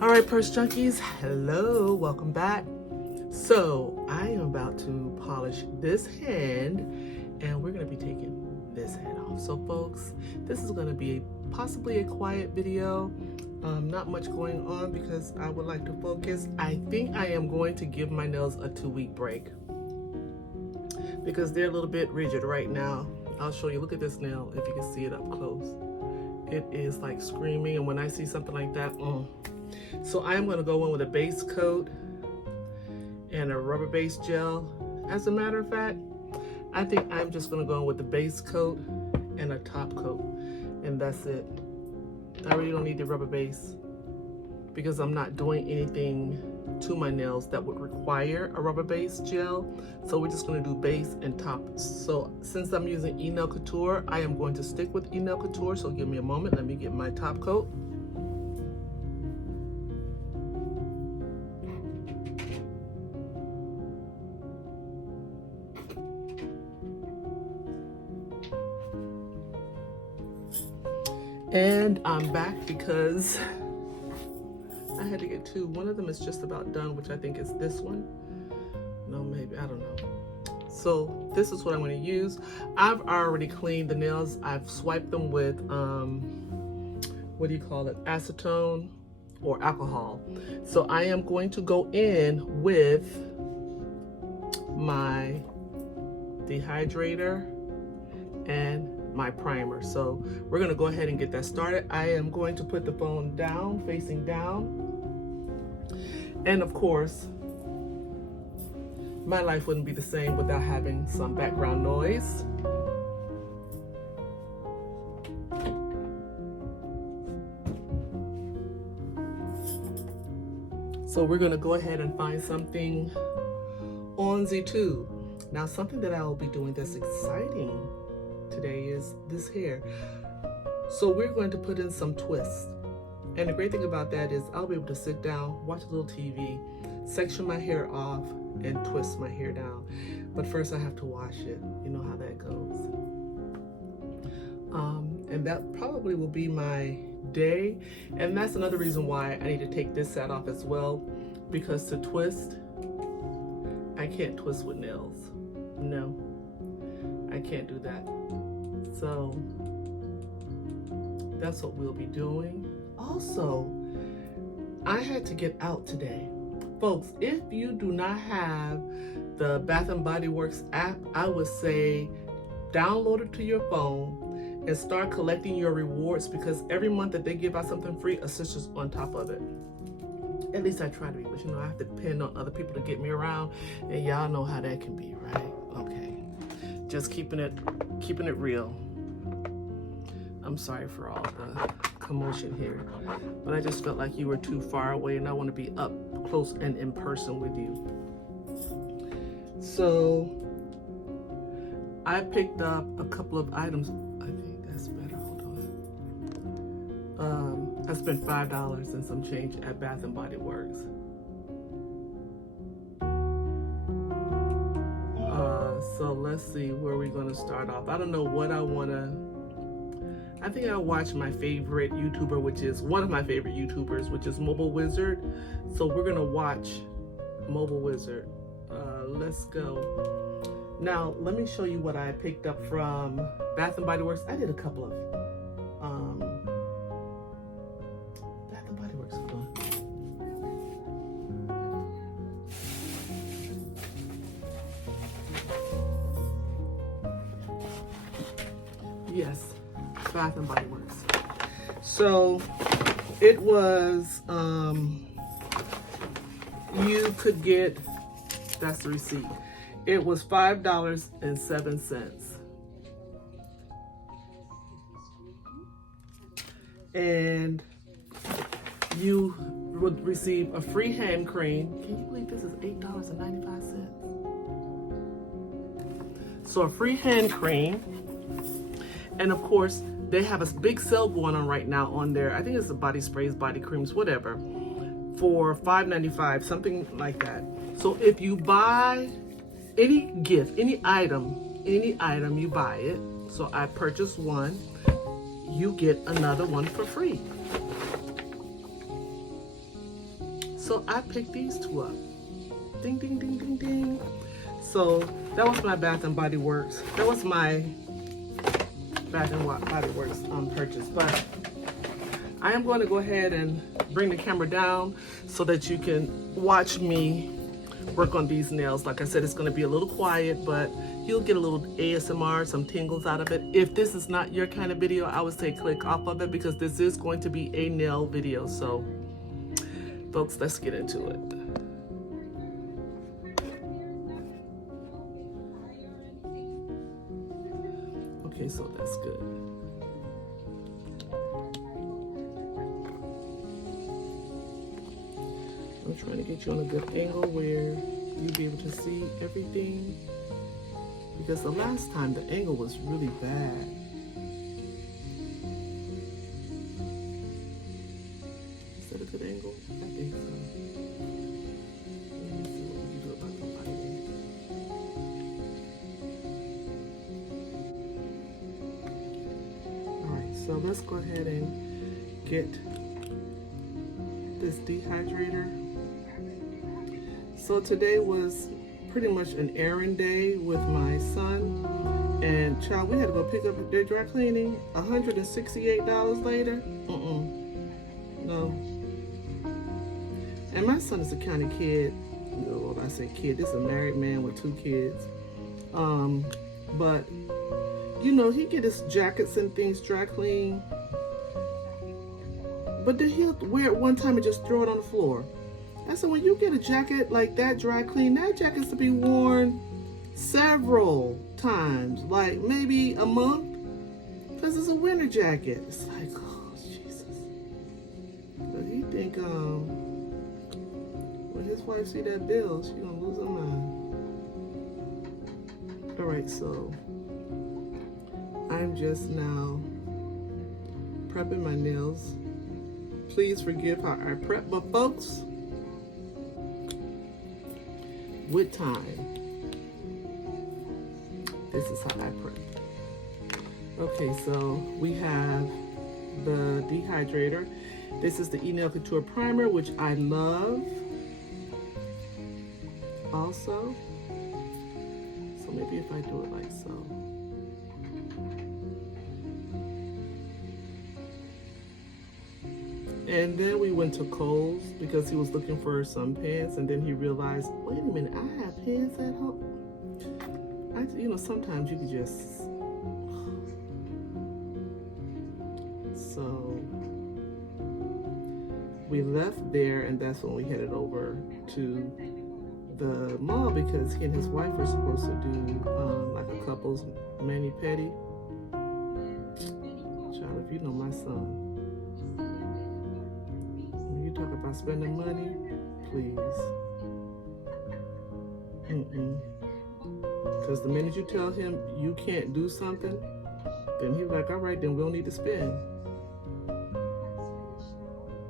All right, purse junkies, hello, welcome back. So I am about to polish this hand and we're gonna be taking this hand off. So folks, this is gonna be possibly a quiet video. Not much going on because I would like to focus. I think I am going to give my nails a 2-week break because they're a little bit rigid right now. I'll show you, look at this nail if you can see it up close. It is like screaming, and when I see something like that, So I am going to go in with a base coat and a rubber base gel. As a matter of fact, I think I'm just going to go in with the base coat and a top coat, and that's it. I really don't need the rubber base because I'm not doing anything to my nails that would require a rubber base gel. So we're just going to do base and top. So since I'm using Nail Couture, I am going to stick with Nail Couture. So give me a moment. Let me get my top coat. And I'm back because I had to get two. One of them is just about done, which I think is this one. No, maybe, I don't know. So this is what I'm going to use. I've already cleaned the nails. I've swiped them with, what do you call it? Acetone or alcohol. So I am going to go in with my dehydrator and my primer. So we're going to go ahead and get that started. I am going to put the phone down, facing down. And of course, my life wouldn't be the same without having some background noise. So we're going to go ahead and find something on the tube. Now, something that I will be doing that's exciting today is this hair. So we're going to put in some twists. And the great thing about that is I'll be able to sit down, watch a little TV, section my hair off, and twist my hair down. But first I have to wash it. You know how that goes. And that probably will be my day. And that's another reason why I need to take this set off as well, because to twist, I can't twist with nails. No, I can't do that. So that's what we'll be doing. Also, I had to get out today. Folks, if you do not have the Bath & Body Works app, I would say download it to your phone and start collecting your rewards, because every month that they give out something free, a sister's on top of it. At least I try to be, but you know, I have to depend on other people to get me around, and y'all know how that can be, right? Okay. Just keeping it real. I'm sorry for all the commotion here, but I just felt like you were too far away and I want to be up close and in person with you. So I picked up a couple of items. I think that's better. Hold on. I spent $5 and some change at Bath & Body Works. So let's see where we're going to start off. I don't know what I want to. I think I'll watch my favorite YouTuber, which is one of my favorite YouTubers, which is Mobile Wizard. So we're going to watch Mobile Wizard. Let's go. Now, let me show you what I picked up from Bath & Body Works. I did a couple of Bath & Body Works. Hold on. Yes, Bath & Body Works. So it was, you could get, that's the receipt. It was $5.07. And you would receive a free hand cream. Can you believe this is $8.95? So a free hand cream. And of course, they have a big sale going on right now on there. I think it's the body sprays, body creams, whatever, for $5.95, something like that. So if you buy any gift, any item, you buy it. So I purchased one, you get another one for free. So I picked these two up. Ding, ding, ding, ding, ding. So that was my Bath and Body Works. That was my Bath and Body Works purchase. But I am going to go ahead and bring the camera down so that you can watch me work on these nails. Like I said, it's going to be a little quiet, but you'll get a little ASMR, some tingles out of it. If this is not your kind of video, I would say click off of it because this is going to be a nail video. So folks, let's get into it. Okay, so that's good. I'm trying to get you on a good angle where you'll be able to see everything, because the last time the angle was really bad. Is that a good angle? I think so. Let me see what we can do about the lighting. Alright, so let's go ahead and get this dehydrator. So today was pretty much an errand day with my son, and child, we had to go pick up their dry cleaning. $168 later. No. And my son is a kind of kid. No, I say kid. This is a married man with 2 kids. But you know, he get his jackets and things dry clean, but then he'll wear it one time and just throw it on the floor. I said, when you get a jacket like that dry clean, that jacket's to be worn several times, like maybe a month, because it's a winter jacket. It's like, oh, Jesus. But he think, when his wife see that bill, she gonna lose her mind. All right, so I'm just now prepping my nails. Please forgive how I prep, but folks, with time, this is how I prep. Okay, so we have the dehydrator. This is the Nail Couture Primer, which I love also. So maybe if I do it like so. And then we went to Kohl's because he was looking for some pants, and then he realized, wait a minute, I have pants at home. You know, sometimes you could just. So we left there, and that's when we headed over to the mall because he and his wife were supposed to do like a couple's mani-pedi. Child, if you know my son. Talk about spending money, please. Because the minute you tell him you can't do something, then he's like, all right, then we don't need to spend.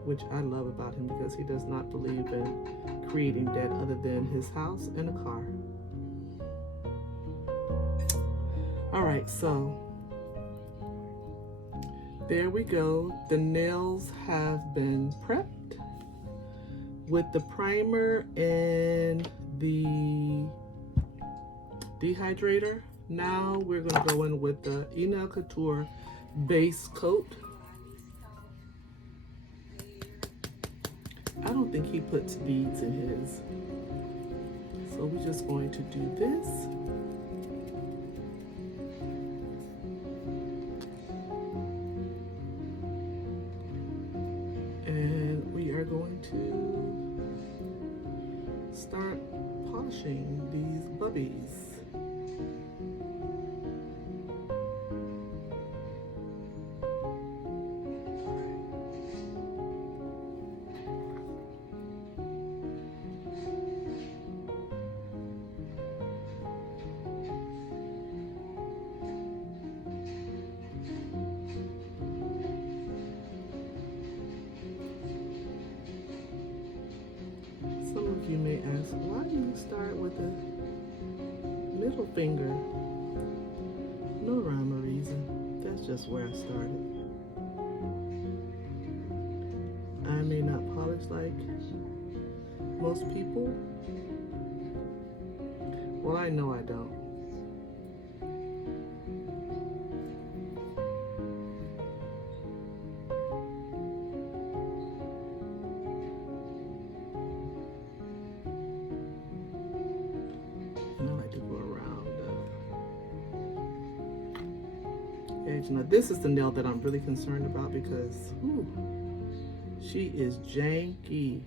Which I love about him, because he does not believe in creating debt other than his house and a car. All right, so there we go. The nails have been prepped with the primer and the dehydrator. Now we're gonna go in with the Nail Couture base coat. I don't think he puts beads in his. So we're just going to do this. And we are going to start polishing these bubbies. Some of you may ask, why do you start with the middle finger? No rhyme or reason. That's just where I started. I may not polish like most people? Well, I know I don't. I like to go around the edge. Now this is the nail that I'm really concerned about because she is janky.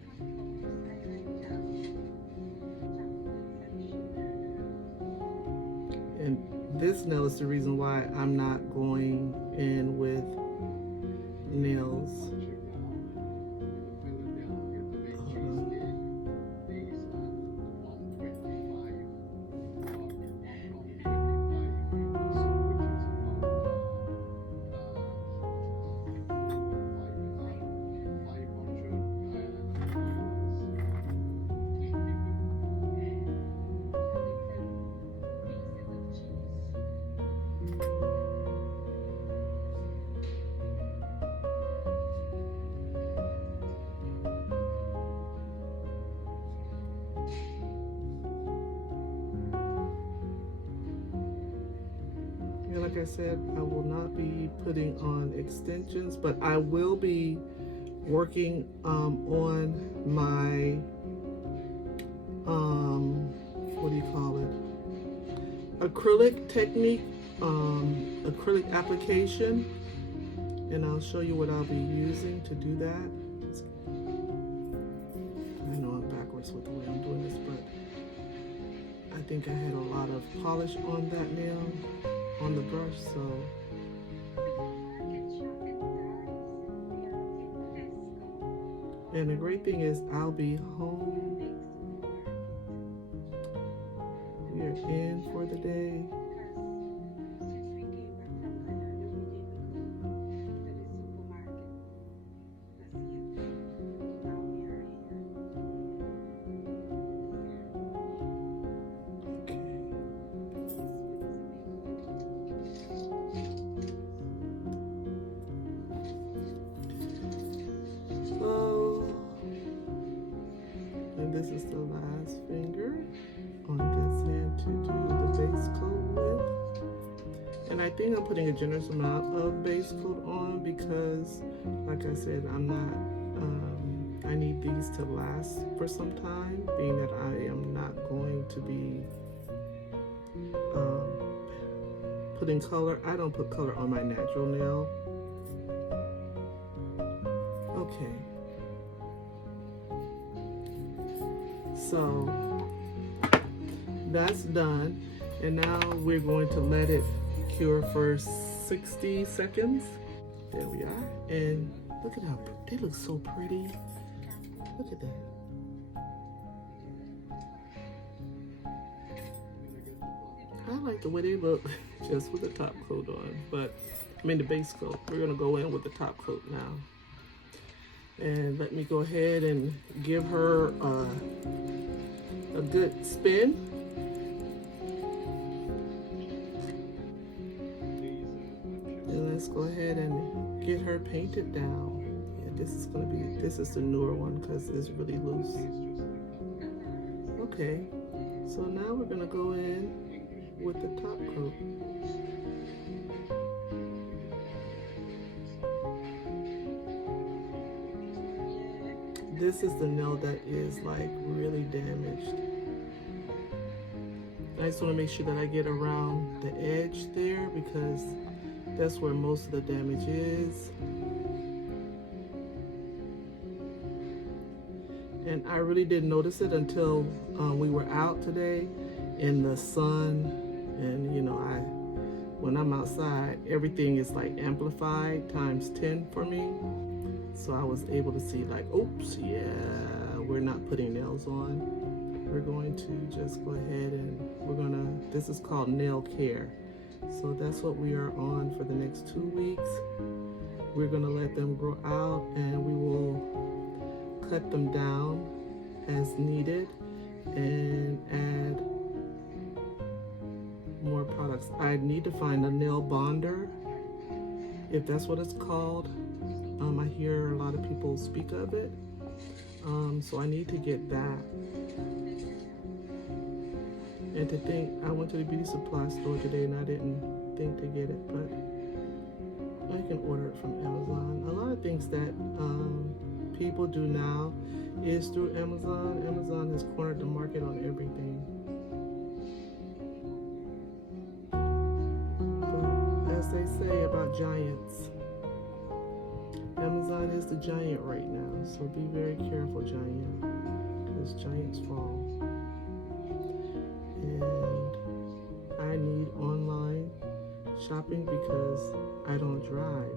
And this nail is the reason why I'm not going in with nails. Like I said, I will not be putting on extensions, but I will be working on my what do you call it, acrylic technique, acrylic application, and I'll show you what I'll be using to do that. I know I'm backwards with the way I'm doing this, but I think I had a lot of polish on that nail on the brush, so and the great thing is I'll be home. We are in for the day. This is the last finger on this hand to do the base coat with. And I think I'm putting a generous amount of base coat on because, like I said, I'm not, I need these to last for some time, being that I am not going to be putting color. I don't put color on my natural nail. Okay. So that's done, and now we're going to let it cure for 60 seconds. There we are, and look at how they look so pretty. Look at that. I like the way they look just with the top coat on, but I mean the base coat. We're gonna go in with the top coat now. And let me go ahead and give her a good spin. And let's go ahead and get her painted down. Yeah, this is the newer one because it's really loose. Okay, so now we're gonna go in with the top coat. This is the nail that is like really damaged. I just want to make sure that I get around the edge there because that's where most of the damage is. And I really didn't notice it until we were out today in the sun. And you know, when I'm outside, everything is like amplified times 10 for me. So I was able to see like, oops, yeah, we're not putting nails on. We're going to just go ahead and this is called nail care. So that's what we are on for the next 2 weeks. We're gonna let them grow out and we will cut them down as needed and add more products. I need to find a nail bonder, if that's what it's called. I hear a lot of people speak of it. So I need to get that. And to think, I went to the beauty supply store today and I didn't think to get it, but I can order it from Amazon. A lot of things that people do now is through Amazon. Amazon has cornered the market on everything. But as they say about giants, Amazon is the giant right now. So be very careful, giant, because giants fall. And I need online shopping because I don't drive.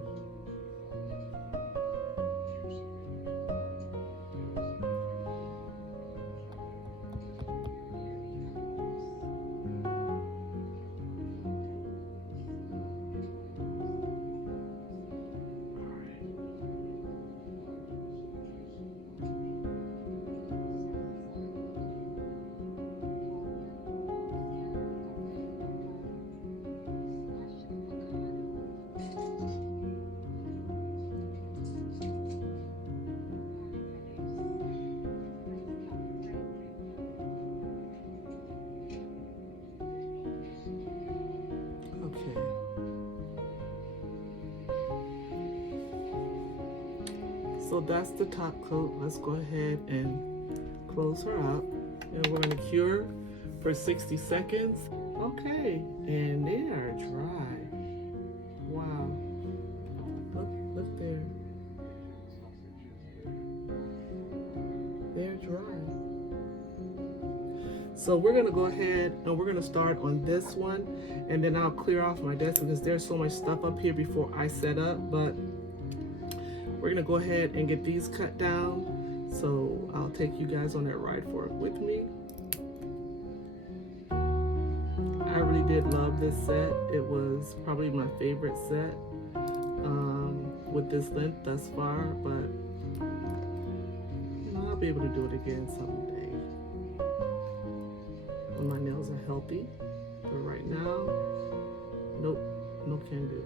So that's the top coat. Let's go ahead and close her up. And we're going to cure for 60 seconds. Okay, and they are dry. Wow. Look there. They're dry. So we're going to go ahead and we're going to start on this one. And then I'll clear off my desk because there's so much stuff up here before I set up. But we're gonna go ahead and get these cut down. So I'll take you guys on that ride for it with me. I really did love this set. It was probably my favorite set with this length thus far, but you know, I'll be able to do it again someday when my nails are healthy. But right now, nope, no can do.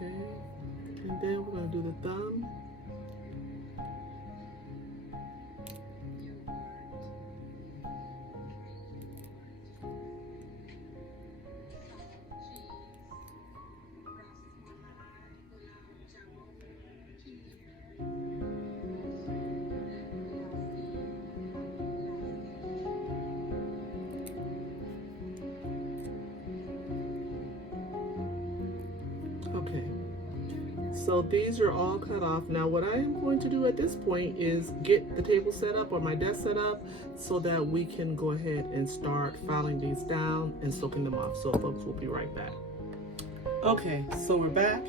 Okay, and then we're going to do the thumb. Okay, so these are all cut off. Now what I am going to do at this point is get the table set up or my desk set up so that we can go ahead and start filing these down and soaking them off. So folks, we'll be right back. Okay, so we're back.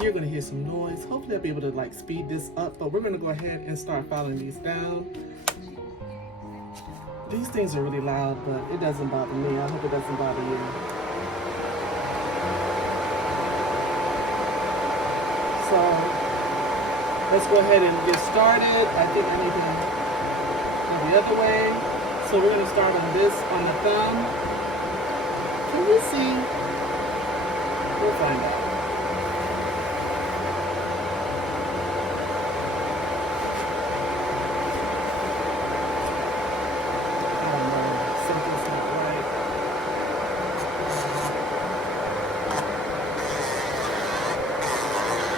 You're gonna hear some noise. Hopefully I'll be able to like speed this up, but we're gonna go ahead and start filing these down. These things are really loud, but it doesn't bother me. I hope it doesn't bother you. So let's go ahead and get started. I think I need to go the other way. So we're going to start on this, on the thumb. Can you see? We'll find out. Oh no, something's not right.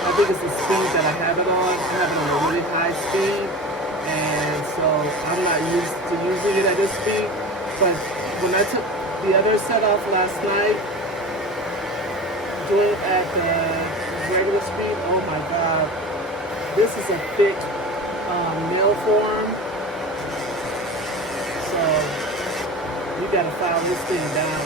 I think it's the speed that I have it on. I have it on a really high speed, and so I'm not used to using it at this speed. But when I took the other set off last night, doing it at the regular speed, oh my God, this is a thick nail form. So you gotta file this thing down.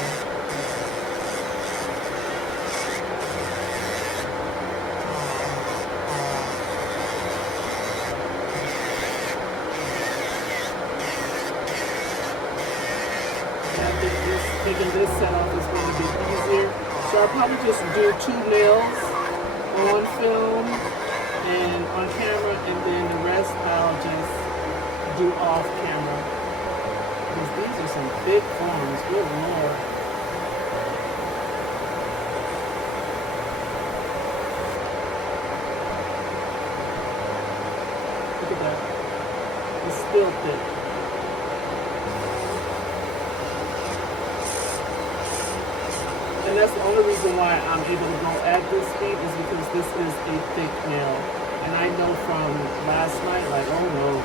Taking this set off is going to be easier. So I'll probably just do 2 nails on film and thick forms. Good Lord. Look at that. It's still thick. And that's the only reason why I'm able to go at this speed is because this is a thick nail. And I know from last night, like, oh no,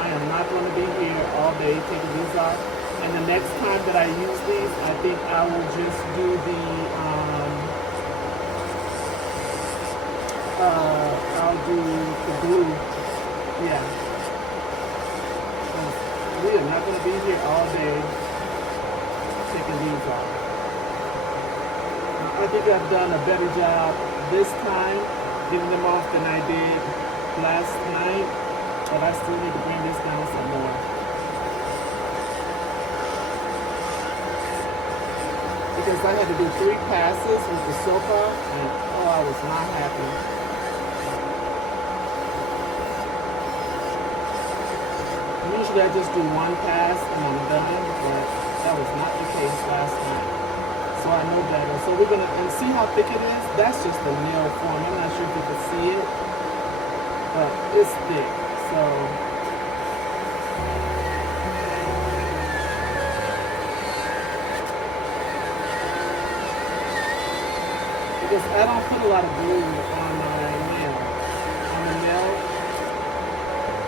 I am not going to be here all day taking these off. And the next time that I use these, I think I will just do the, I'll do the glue. Yeah. We are not going to be here all day taking these off. I think I've done a better job this time getting them off than I did last night, but I still need to bring this down some more. Because I had to do 3 passes with the soap off, and oh, I was not happy. Usually I just do 1 pass and I'm done, but that was not the case last night. So I know better. So we're gonna, and see how thick it is? That's just the nail form. I'm not sure if you can see it, but it's thick. So because I don't put a lot of glue on my nail. On the nail,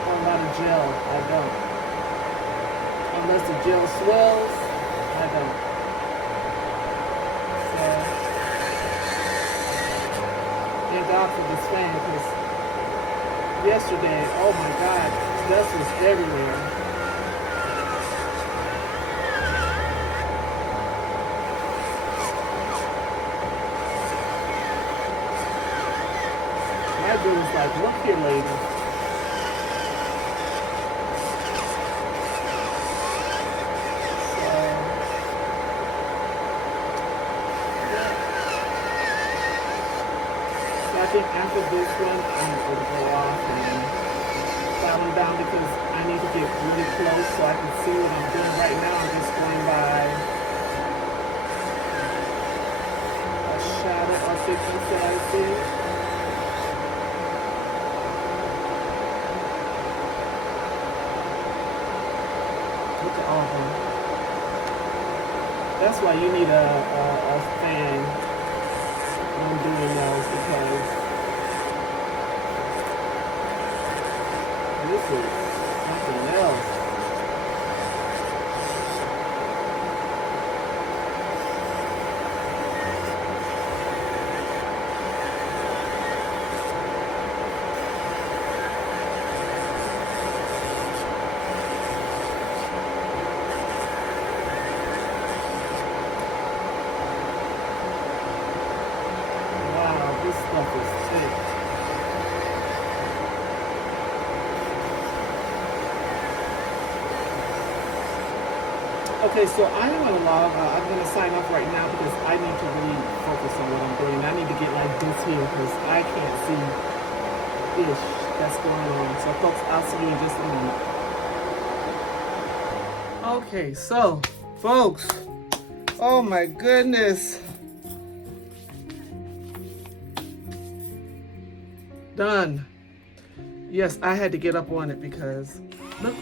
or a lot of gel. I don't. Unless the gel swells, I don't. Thank God for this fan, because yesterday, oh my God, dust was everywhere. My dude's like, look here, lady. I think after this one, I'm going to go off and file them down because I need to get really close so I can see what I'm doing right now. I'm just going by a shadow or thickness that I see. Look at all of them. That's why you need a fan when doing those, because this is something else. This stuff is thick. Okay, so I am gonna log. I'm gonna sign off right now because I need to really focus on what I'm doing. I need to get like this here because I can't see ish that's going on. So folks, I'll see you in just a moment. Okay, so folks, oh my goodness. Done. Yes, I had to get up on it because look,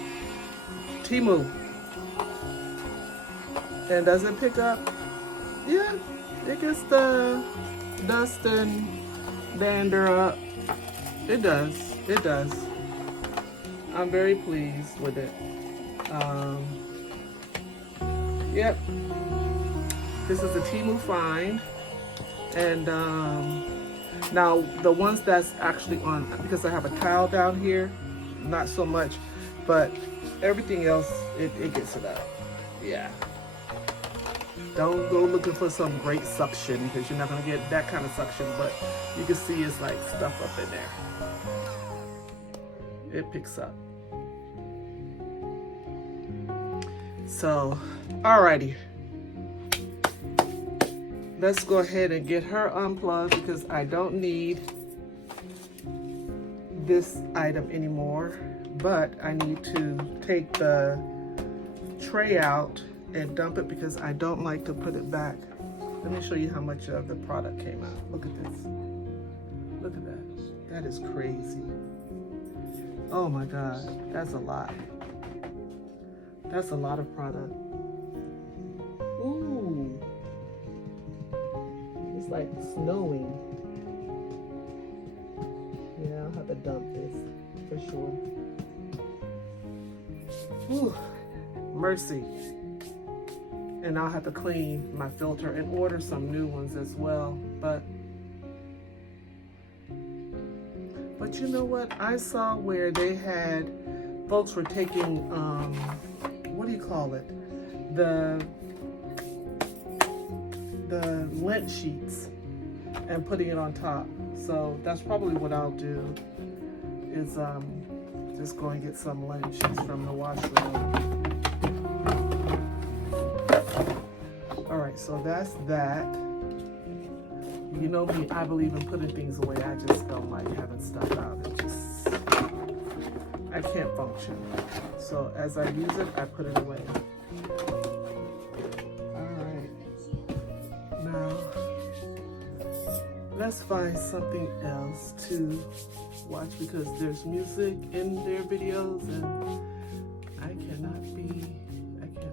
Timu. And does it pick up? Yeah, it gets the dust and dander up. It does. It does. I'm very pleased with it. Yep. This is a Timu find, and now the ones that's actually on, because I have a towel down here, not so much, but everything else, it gets it up. Yeah. Don't go looking for some great suction because you're not going to get that kind of suction, but you can see it's like stuff up in there. It picks up. So, alrighty. Let's go ahead and get her unplugged because I don't need this item anymore, but I need to take the tray out and dump it because I don't like to put it back. Let me show you how much of the product came out. Look at this. Look at that. That is crazy. Oh my God, that's a lot. That's a lot of product. Ooh. It's like snowing. Yeah, I'll have to dump this for sure. Ooh, mercy. And I'll have to clean my filter and order some new ones as well. But you know what? I saw where they had, folks were taking, what do you call it? The lint sheets and putting it on top. So that's probably what I'll do is just go and get some lint sheets from the washroom. All right, so that's that. You know me, I believe in putting things away. I just don't like having stuff out. It just, I can't function. So as I use it, I put it away. All right. Now, let's find something else to watch because there's music in their videos and I can't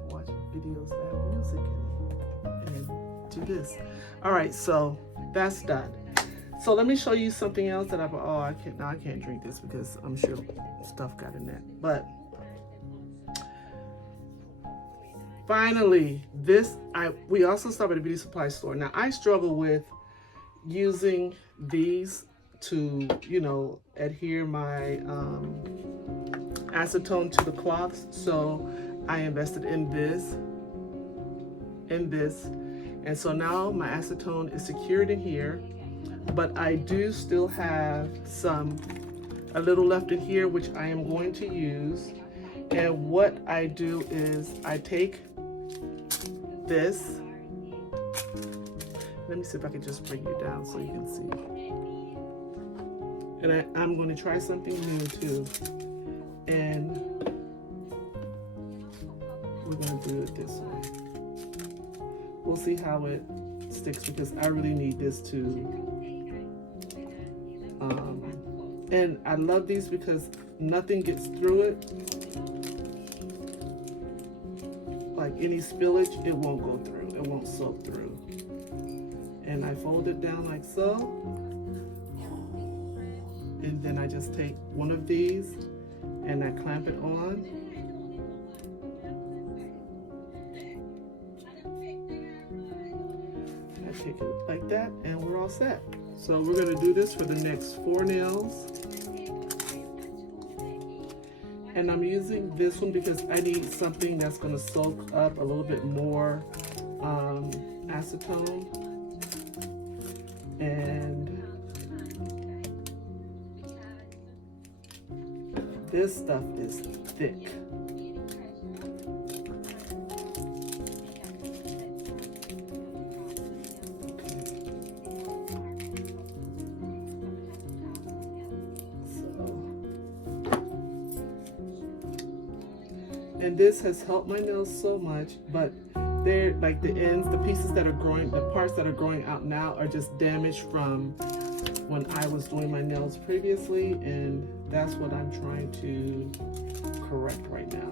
watch videos that have music in it and do this. All right, so that's done. So let me show you something else that I can't drink this because I'm sure stuff got in that. But finally, we also stopped at a beauty supply store. Now I struggle with using these to, adhere my acetone to the cloths. So I invested in this. And so now my acetone is secured in here, but I do still have a little left in here, which I am going to use. And what I do is I take this. Let me see if I can just bring you down so you can see. And I'm going to try something new too. And we're going to do it this way. We'll see how it sticks because I really need this too. And I love these because nothing gets through it. Like any spillage, it won't go through. It won't soak through. And I fold it down like so. And then I just take one of these and I clamp it on. I take it like that and we're all set. So we're gonna do this for the next 4 nails. And I'm using this one because I need something that's gonna soak up a little bit more acetone. And this stuff is thick. And this has helped my nails so much, but they're like the ends, the pieces that are growing, the parts that are growing out now are just damaged from when I was doing my nails previously, and that's what I'm trying to correct right now.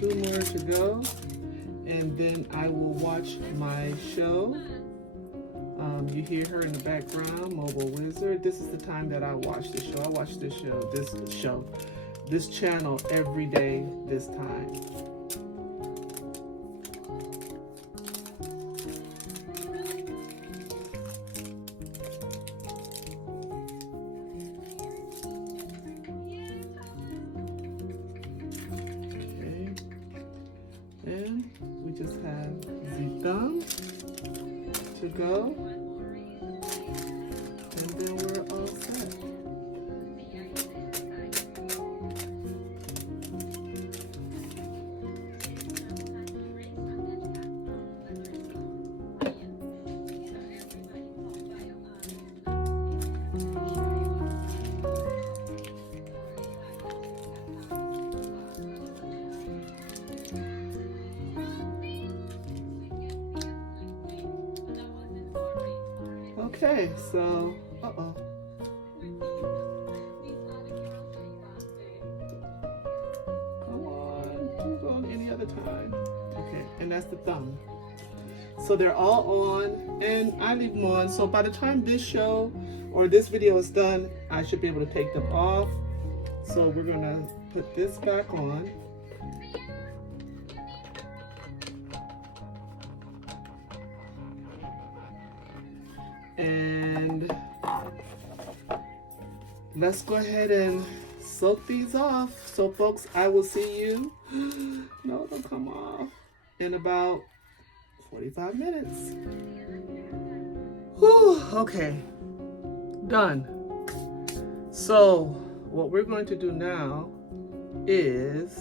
Two more to go, and then I will watch my show. You hear her in the background, Mobile Wizard. This is the time that I watch the show. I watch this channel every day this time. And we just have the thumb to go. And then we're all set. Okay, so, uh-oh. Come on, who's on any other time? Okay, and that's the thumb. So they're all on, and I leave them on. So by the time this show or this video is done, I should be able to take them off. So we're gonna put this back on. And let's go ahead and soak these off. So folks, I will see you, no, they'll come off, in about 45 minutes. Whew, okay, done. So what we're going to do now is,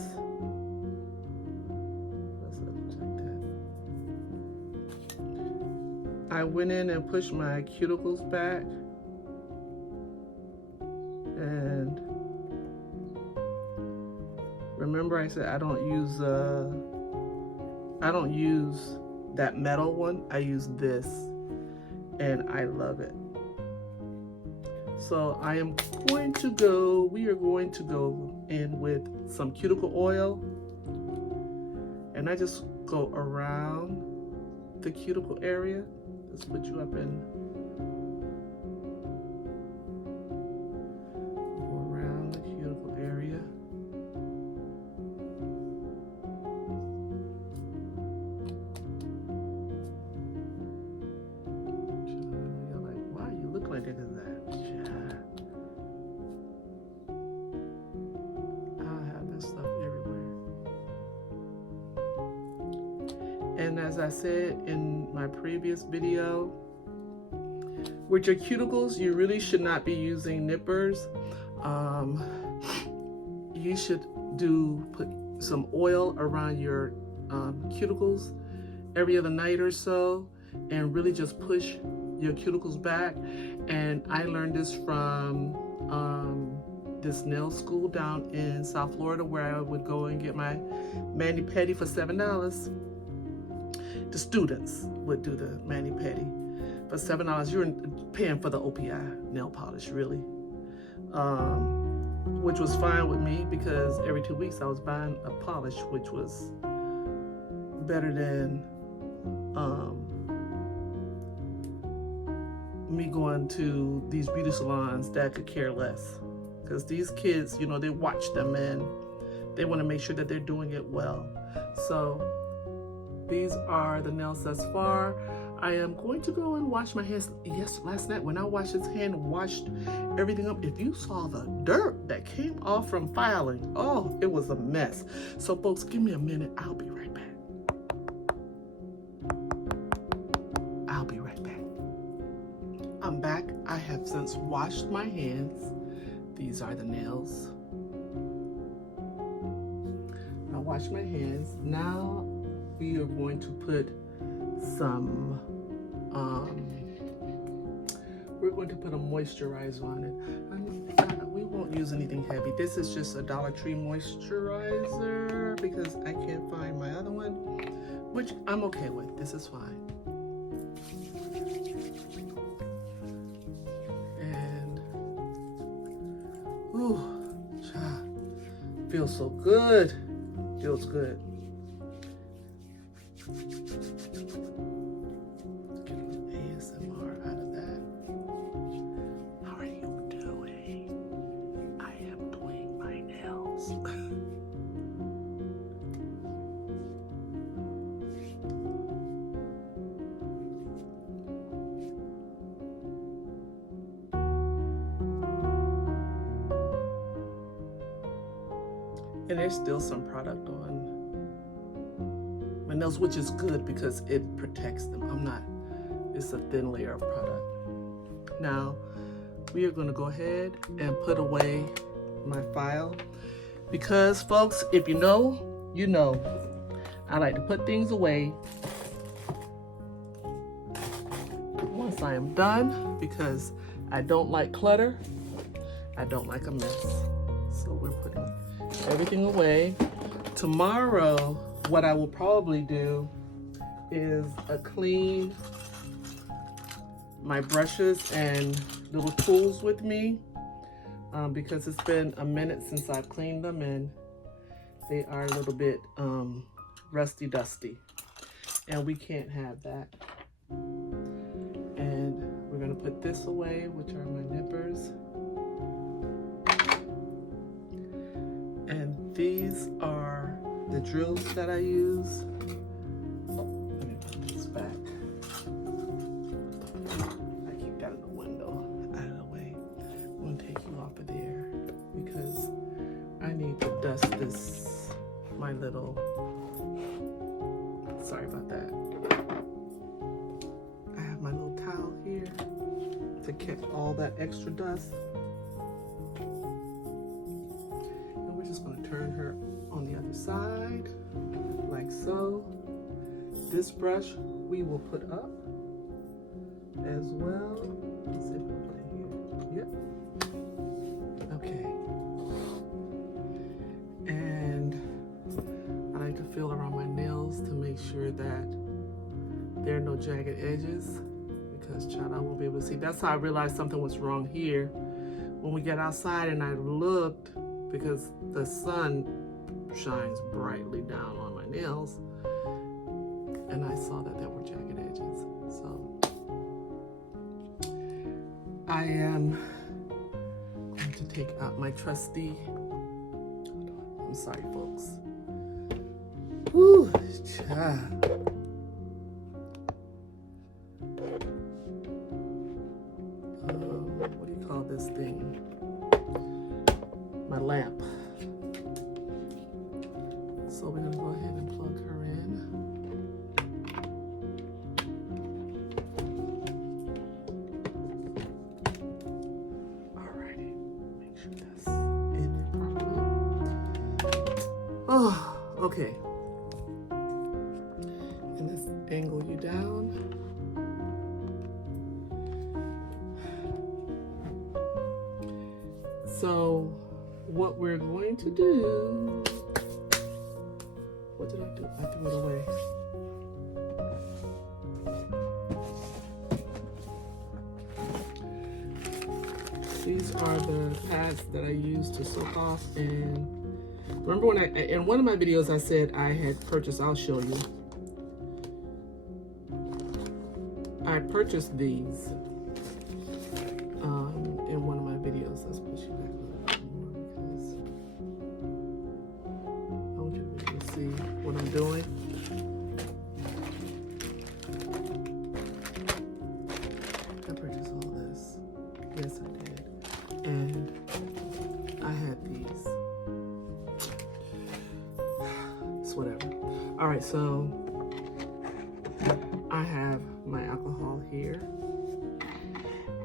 I went in and pushed my cuticles back, and remember I said I don't use that metal one, I use this, and I love it. So we are going to go in with some cuticle oil, and I just go around the cuticle area. Let's put you up in, go around the cuticle area. You're like, why you look like it is that? I have this stuff everywhere. And as I said in my previous video, with your cuticles, you really should not be using nippers. You should put some oil around your cuticles every other night or so, and really just push your cuticles back. And I learned this from this nail school down in South Florida, where I would go and get my mani-pedi for $7. The students would do the mani-pedi for $7. You're paying for the OPI nail polish, really, which was fine with me, because every 2 weeks I was buying a polish, which was better than me going to these beauty salons that could care less, because these kids, you know, they watch them and they want to make sure that they're doing it well. So these are the nails thus far. I am going to go and wash my hands. Yes, last night when I washed his hand, washed everything up, if you saw the dirt that came off from filing, oh, it was a mess. So folks, give me a minute. I'll be right back. I'll be right back. I'm back. I have since washed my hands. These are the nails. I washed my hands. Now we are going to put some, we're going to put a moisturizer on it. We won't use anything heavy. This is just a Dollar Tree moisturizer, because I can't find my other one, which I'm okay with. This is fine. And, ooh, feels so good. Feels good. Get a little ASMR out of that. How are you doing? I am doing my nails. And there's still some product on my nails, which is good because it protects them. It's a thin layer of product. Now, we are gonna go ahead and put away my file because, folks, if you know, you know. I like to put things away once I am done because I don't like clutter. I don't like a mess. So we're putting everything away. Tomorrow, what I will probably do is clean my brushes and little tools with me because it's been a minute since I've cleaned them and they are a little bit rusty dusty, and we can't have that. And we're gonna put this away, which are my nippers. And these are the drills that I use. Let me put this back. I keep that in the window, out of the way. I'm gonna take you off of there because I need to dust this, my little, sorry about that. I have my little towel here to catch all that extra dust. And we're just going to turn her on the other side, like so. This brush we will put up as well. Let's see if we can put it here. Yep. Okay. And I like to feel around my nails to make sure that there are no jagged edges because, child, I won't be able to see. That's how I realized something was wrong here. When we got outside and I looked, because the sun shines brightly down on my nails, and I saw that there were jagged edges. So I am going to take out my trusty, I'm sorry, folks. Whew, child. What do you call this thing? My lamp. So we're gonna go ahead and plug her in. Alrighty, make sure that's in there properly. Oh, okay. And let's angle you down. So what we're going to do, what did I do? I threw it away. These are the pads that I use to soak off. And remember when in one of my videos I said I had purchased, I'll show you. I purchased these in one of my videos. Let's push you back a little bit more because I want you to be able to see what I'm doing. I purchased all this. Yes, I did. And I had these. It's whatever. All right, so I have my alcohol here.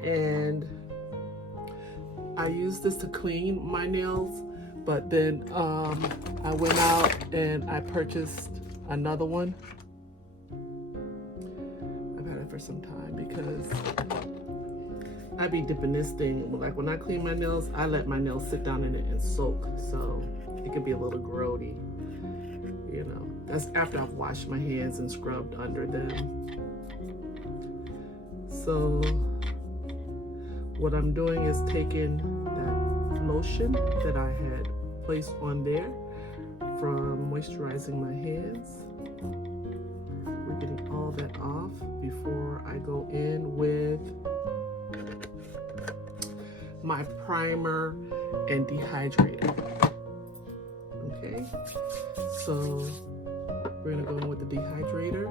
And I use this to clean my nails, but then I went out and I purchased another one. I've had it for some time because I be dipping this thing. Like when I clean my nails, I let my nails sit down in it and soak, so it could be a little grody. You know, that's after I've washed my hands and scrubbed under them. So what I'm doing is taking that lotion that I had placed on there from moisturizing my hands. We're getting all that off before I go in with my primer and dehydrator. Okay, so we're gonna go in with the dehydrator.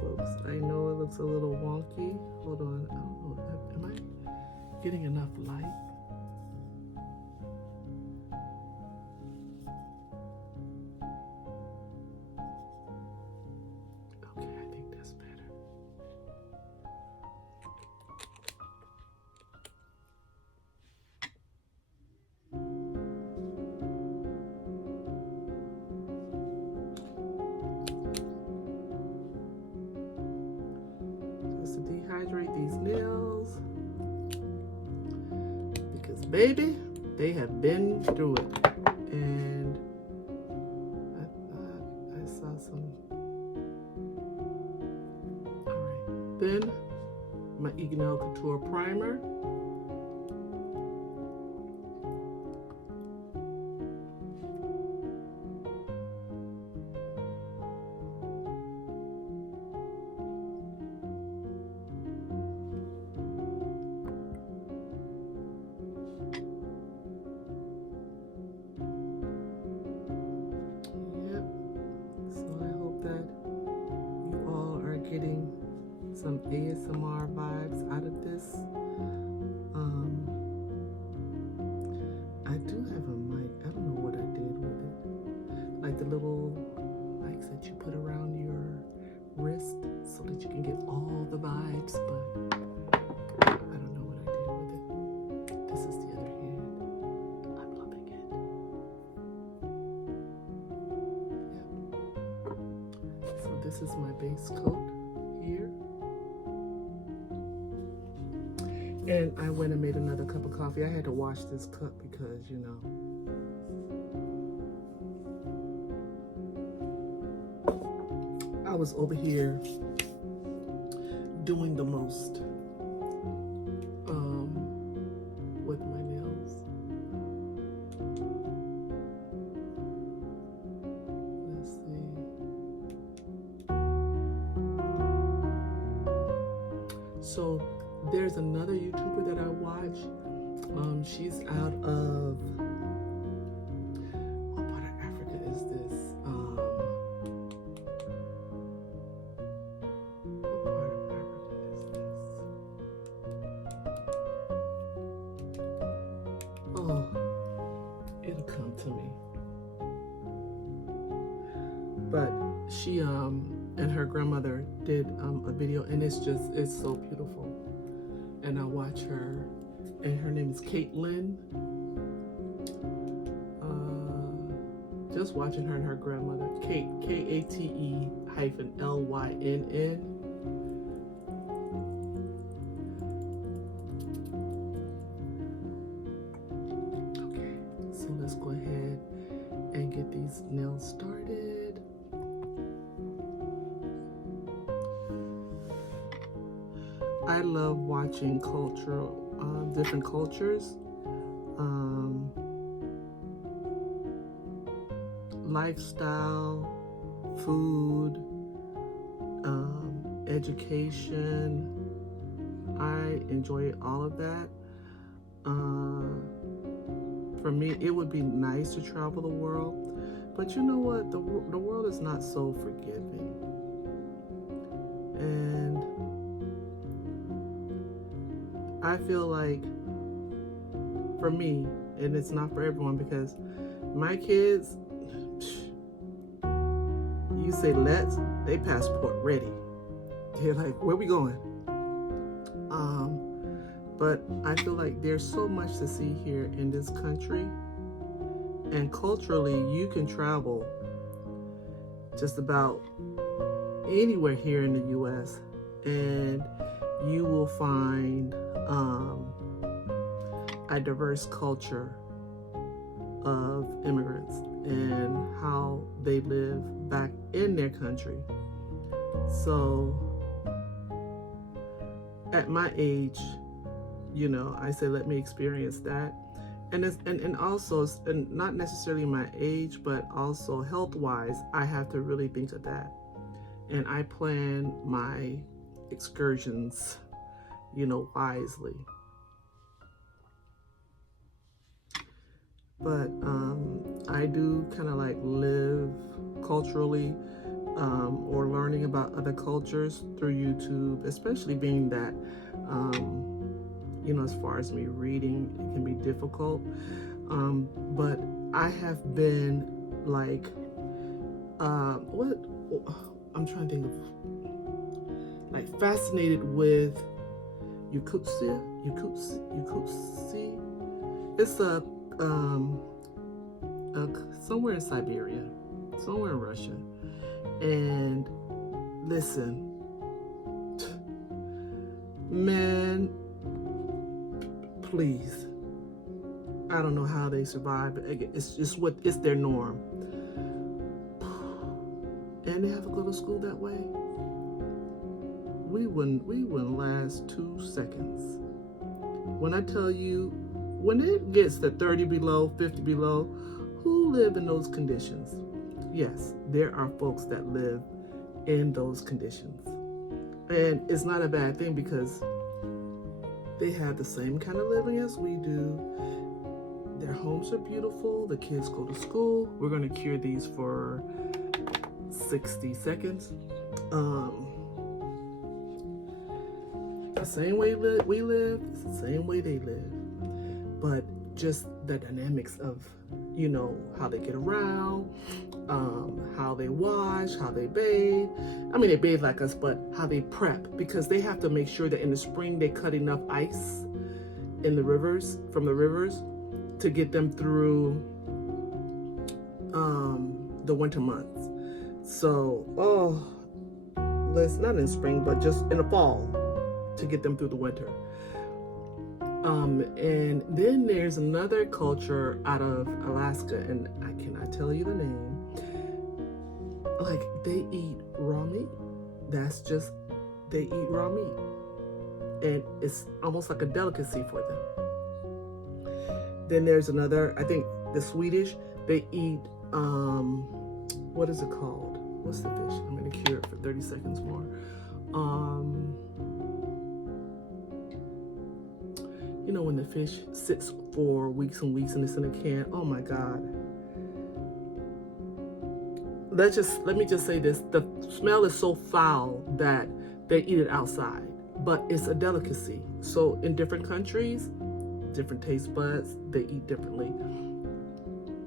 Folks, I know it looks a little wonky. Hold on, I don't know, am I? getting enough light? Okay, I think that's better. Just to dehydrate these nails. Because baby, they have been through it. And I saw some. Alright. Then my Eganel Couture primer. Getting some ASMR vibes out of this. I do have a mic. I don't know what I did with it. Like the little mics that you put around your wrist so that you can get all the vibes, but I don't know what I did with it. This is the other hand. I'm loving it. Yep. So this is my base coat here, and I went and made another cup of coffee. I had to wash this cup because, you know, I was over here doing the most with my nails. Let's see. So there's another YouTuber that I watch. She's out of, what part of Africa is this? What part of Africa is this? Oh, it'll come to me. But she and her grandmother did a video, and it's so beautiful. And I watch her, and her name is Caitlin. Just watching her and her grandmother, Kate, Kate-Lynn. Okay, so let's go ahead and get these nails started. I love watching different cultures, lifestyle, food, education. I enjoy all of that. For me, it would be nice to travel the world, but you know what? The world is not so forgiving. And I feel like, for me, and it's not for everyone, because my kids, you say let's, they passport ready. They're like, where we going? But I feel like there's so much to see here in this country, and culturally you can travel just about anywhere here in the US, and you will find a diverse culture of immigrants and how they live back in their country. So at my age, you know, I say let me experience that. And also, and not necessarily my age, but also health-wise, I have to really think of that. And I plan my excursions, you know, wisely. But I do kind of like live culturally, or learning about other cultures through YouTube, especially being that as far as me reading, it can be difficult. But I have been like, what? I'm trying to think of, like, fascinated with Yakutsia. It's somewhere in Siberia, somewhere in Russia. And listen, man, please, I don't know how they survive, but it's just it's their norm. And they have to go to school that way. We wouldn't last 2 seconds. When I tell you, when it gets to 30 below, 50 below, who live in those conditions? Yes, there are folks that live in those conditions. And it's not a bad thing because they have the same kind of living as we do. Their homes are beautiful. The kids go to school. We're going to cure these for 60 seconds. The same way we live, it's the same way they live. But just the dynamics of, how they get around, how they wash, how they bathe. I mean, they bathe like us, but how they prep, because they have to make sure that in the spring they cut enough ice in the rivers, from the rivers, to get them through the winter months. So, it's not in spring, but just in the fall to get them through the winter. And then there's another culture out of Alaska, and I cannot tell you the name. Like, they eat raw meat. They eat raw meat. And it's almost like a delicacy for them. Then there's another, I think the Swedish, they eat, what is it called? What's the fish? I'm gonna cure it for 30 seconds more. When the fish sits for weeks and weeks and it's in a can, oh my God. Let me just say this. The smell is so foul that they eat it outside, but it's a delicacy. So in different countries, different taste buds, they eat differently.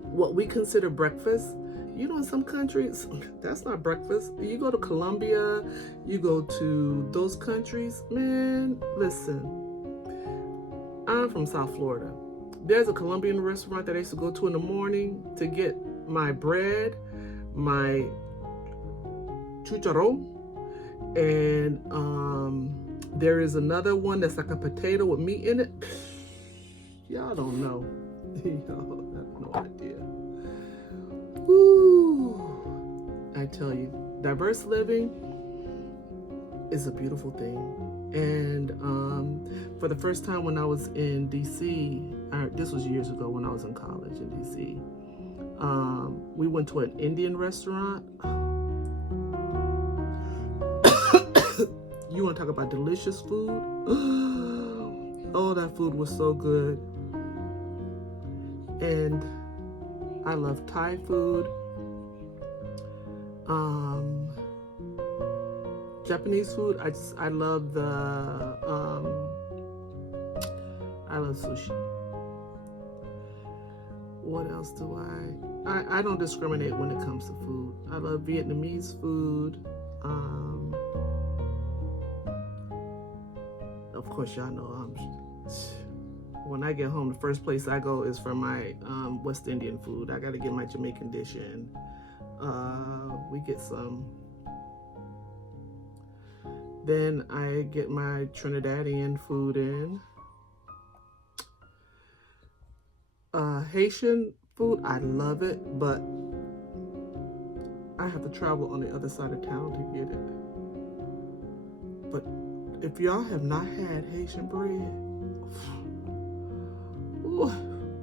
What we consider breakfast, in some countries, that's not breakfast. You go to Colombia, you go to those countries, man, listen. I'm from South Florida. There's a Colombian restaurant that I used to go to in the morning to get my bread, my chicharron, and there is another one that's like a potato with meat in it. Y'all don't know. Y'all have no idea. Woo! I tell you, diverse living is a beautiful thing. And for the first time when I was in DC, this was years ago when I was in college in DC, we went to an Indian restaurant. You want to talk about delicious food? Oh, that food was so good. And I love Thai food. Japanese food, I love I love sushi. What else do I don't discriminate when it comes to food. I love Vietnamese food. Of course, y'all know when I get home, the first place I go is for my West Indian food. I got to get my Jamaican dish in. We get some. Then I get my Trinidadian food in. Haitian food, I love it, but I have to travel on the other side of town to get it. But if y'all have not had Haitian bread, ooh,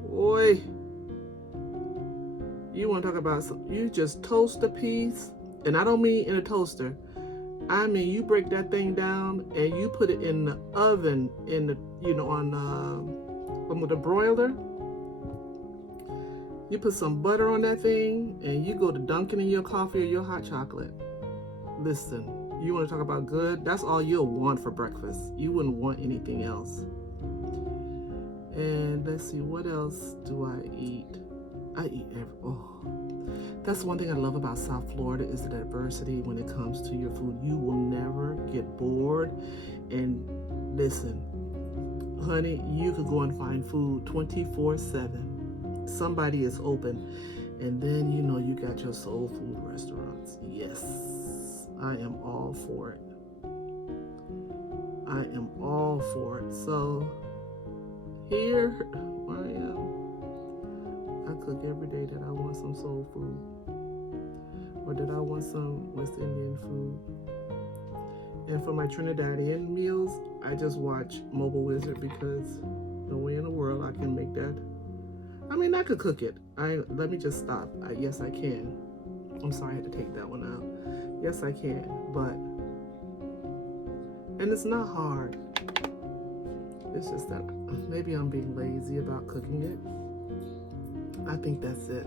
boy, you want to talk about you just toast a piece, and I don't mean in a toaster. I mean, you break that thing down and you put it in the oven, on the broiler. You put some butter on that thing and you go to dunking in your coffee or your hot chocolate. Listen, you want to talk about good? That's all you'll want for breakfast. You wouldn't want anything else. And let's see, what else do I eat? I eat that's one thing I love about South Florida is the diversity when it comes to your food. You will never get bored. And listen, honey, you could go and find food 24/7. Somebody is open. And then, you know, you got your soul food restaurants. Yes, I am all for it. I am all for it. So here I am. I cook every day that I want some soul food, or that I want some West Indian food. And for my Trinidadian meals, I just watch Mobile Wizard because no way in the world I can make that. I mean, I could cook it. Let me just stop. Yes, I can. I'm sorry I had to take that one out. Yes, I can, and it's not hard. It's just that maybe I'm being lazy about cooking it. I think that's it.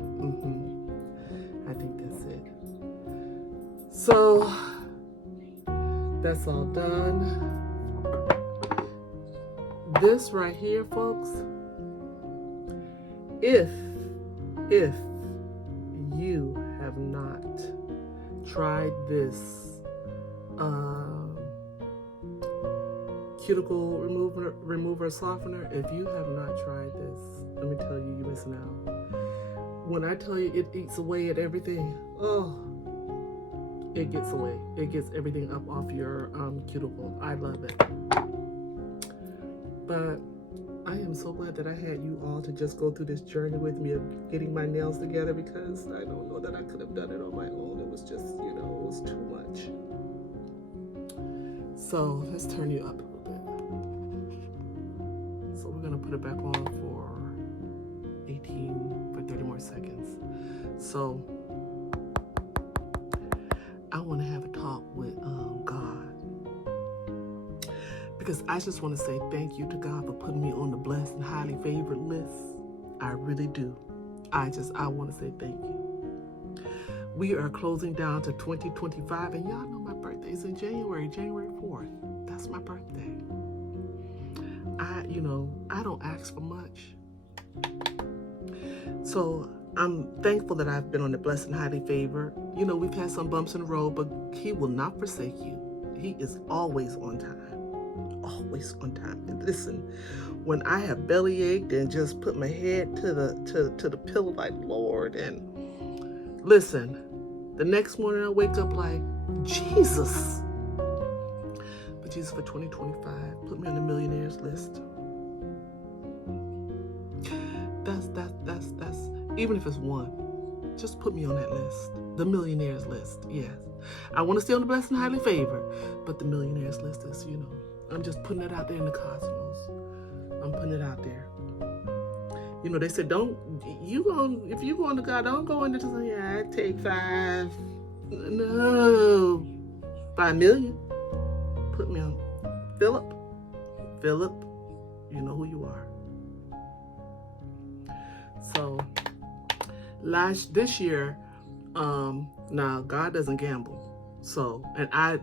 I think that's it. So that's all done. This right here, folks, if you have not tried this cuticle remover softener, if you have not tried this, let me tell you, you're missing out. When I tell you it eats away at everything, it gets away. It gets everything up off your cuticle. I love it. But I am so glad that I had you all to just go through this journey with me of getting my nails together, because I don't know that I could have done it on my own. It was just, you know, it was too much. So let's turn you up a little bit. So we're gonna put it back on for 30 more seconds. So I want to have a talk with God, because I just want to say thank you to God for putting me on the blessed and highly favored list. I really do. I want to say thank you. We are closing down to 2025, and y'all know my birthday's in January 4th. That's my birthday. I don't ask for much. So I'm thankful that I've been on the blessed and highly favored. You know, we've had some bumps in the road, but He will not forsake you. He is always on time. Always on time. And listen, when I have belly ached and just put my head to the pillow like, Lord, and listen, the next morning I wake up like, Jesus. But Jesus, for 2025, put me on the millionaires list. That's even if it's one, just put me on that list. The millionaires list, yes. I want to stay on the blessed and highly favored, but the millionaires list is, you know, I'm just putting it out there in the cosmos. I'm putting it out there. You know, they said, if you go into God, don't go into something, I take 5. No, 5 million. Put me on. Philip, you know who you are. So this year, now God doesn't gamble. So, and I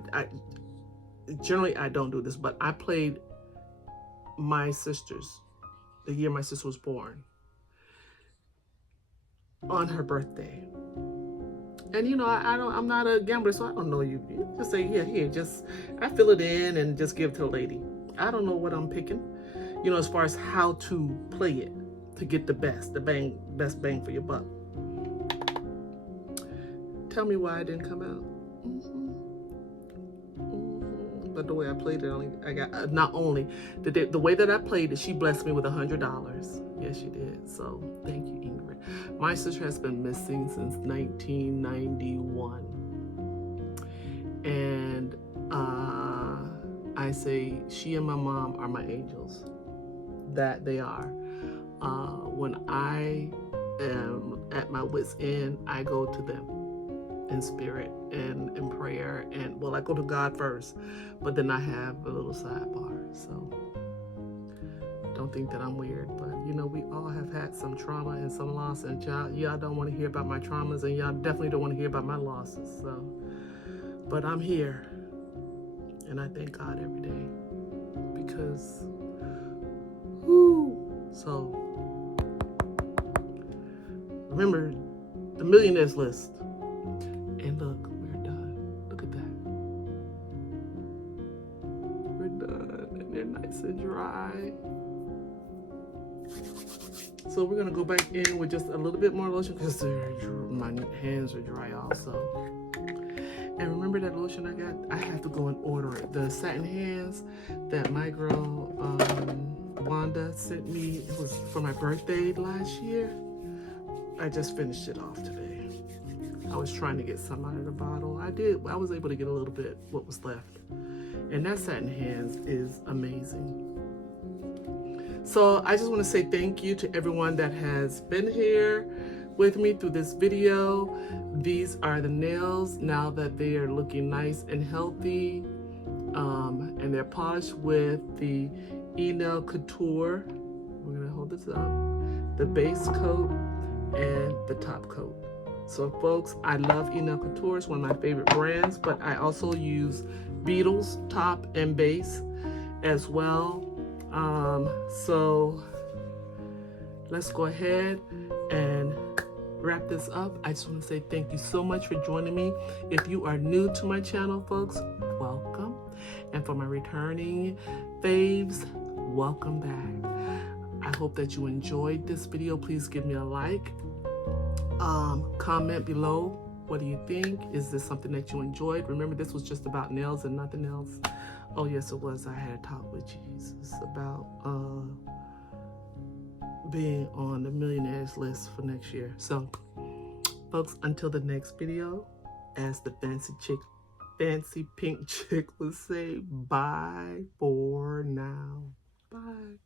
generally I don't do this, but I played my sister's, the year my sister was born, on her birthday. And you know, I'm not a gambler, so I don't know you. You just say, here, just, I fill it in and just give it to the lady. I don't know what I'm picking, you know, as far as how to play it to get the best bang for your buck. Tell me why it didn't come out. But the way I played it, I got, not only the way that I played it, she blessed me with $100. Yes, she did. So thank you, Ingrid. My sister has been missing since 1991. And I say she and my mom are my angels. That they are. When I am at my wit's end, I go to them in spirit and in prayer. And well, I go to God first, but then I have a little sidebar. So don't think that I'm weird, but you know, we all have had some trauma and some loss, and y'all don't want to hear about my traumas, and y'all definitely don't want to hear about my losses. So, but I'm here, and I thank God every day, because So remember the millionaires list. And look, we're done. Look at that. We're done. And they're nice and dry. So we're gonna go back in with just a little bit more lotion because my hands are dry also. And remember that lotion I got? I have to go and order it. The satin hands that my girl Wanda sent me. It was for my birthday last year. I just finished it off today. I was trying to get some out of the bottle. I was able to get a little bit what was left. And that satin hands is amazing. So I just want to say thank you to everyone that has been here with me through this video. These are the nails now that they are looking nice and healthy. And they're polished with the E-Nail Couture. We're gonna hold this up. The base coat and the top coat. So folks, I love E-Nail Couture. It's one of my favorite brands, but I also use Beetle's top and base as well. So let's go ahead and wrap this up. I just want to say thank you so much for joining me. If you are new to my channel, folks, welcome. And for my returning faves, welcome back. I hope that you enjoyed this video. Please give me a like. Comment below. What do you think? Is this something that you enjoyed? Remember, this was just about nails and nothing else. Oh yes, it was. I had a talk with Jesus about being on the millionaires list for next year. So folks, until the next video, as the fancy pink chick would say, bye for now. Bye.